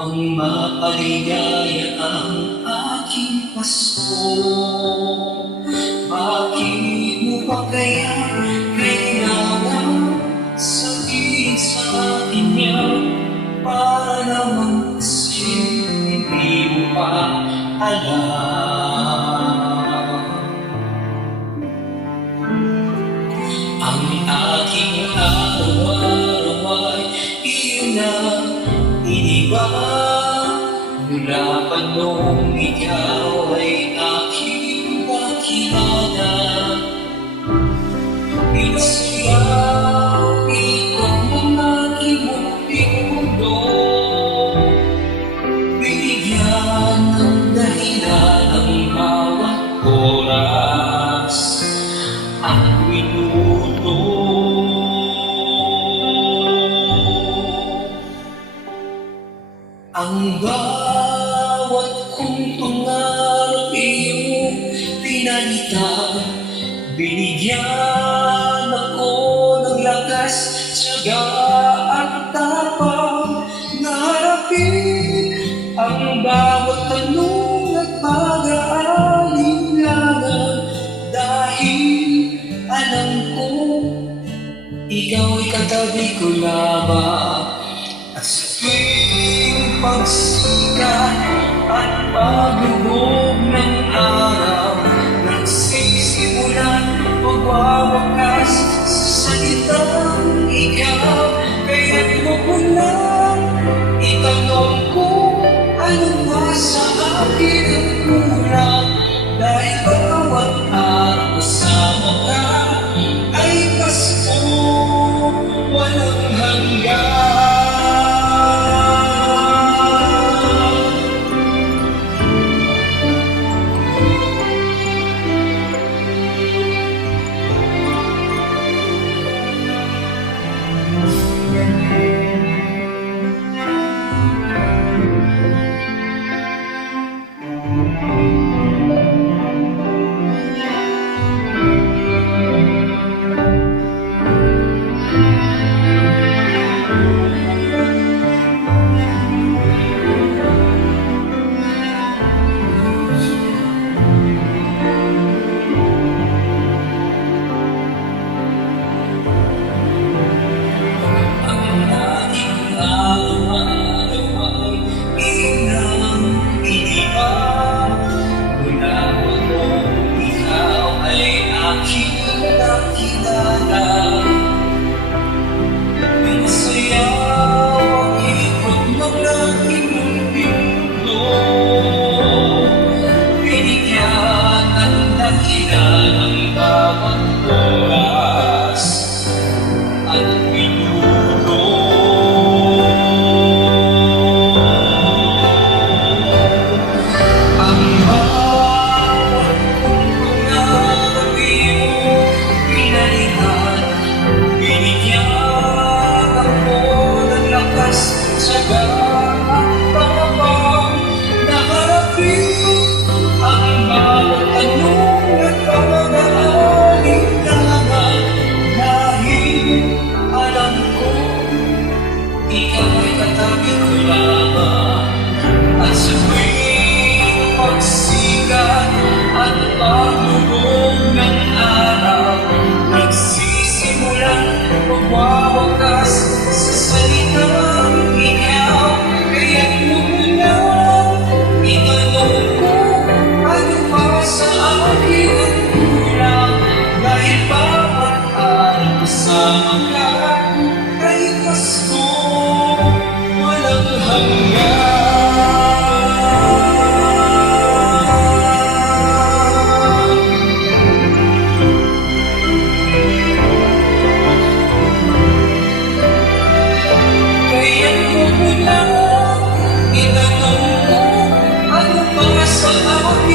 ang maaligaya ang aking Pasko. Bakit mo ba kaya kailangan sabihin sa akin niya? Para naman kasi hindi mo pa alam. Ang aking araw-araw ay iyong na iniwan. Mula pa nung ikaw ay aking nakilala. Pinasayaw ikot ng aking munting mundo. Binigyan ng dahilan ang bawat oras at minuto. Ang bawat kong pangarap iyong pinalitan. Binigyan ako ng lakas, tiyaga at tapang na harapin ang bawat tanong at pag-aalinlangan. Dahil alam ko, ikaw ay katabi ko lamang. At sa tuwing pagsikat at paglubog ng araw, nagsisimulan magwawakas sa salitang ikaw. Kaya't huwag mo lang itanong kung ano ba sa akin ang kulang. Dahil bawat araw kasama ka ay Pasko walang hanggan. Itanong ko, ano ba sa akin?